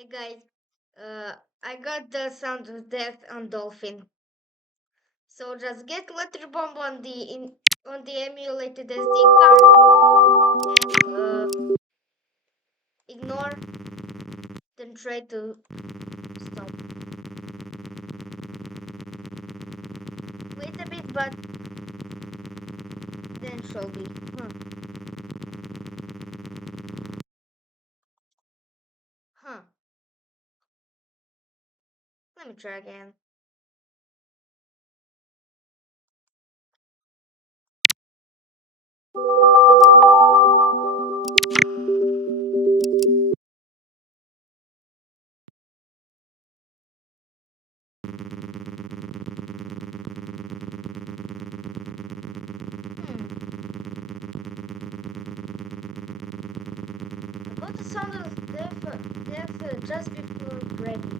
Hey guys, I got the sound of death on Dolphin. So just get letter bomb on the emulated SD card and ignore, then try to stop. Wait a bit, but then shall be. Huh? Huh? Let me try again. Hmm. I got the sound of death just before ready.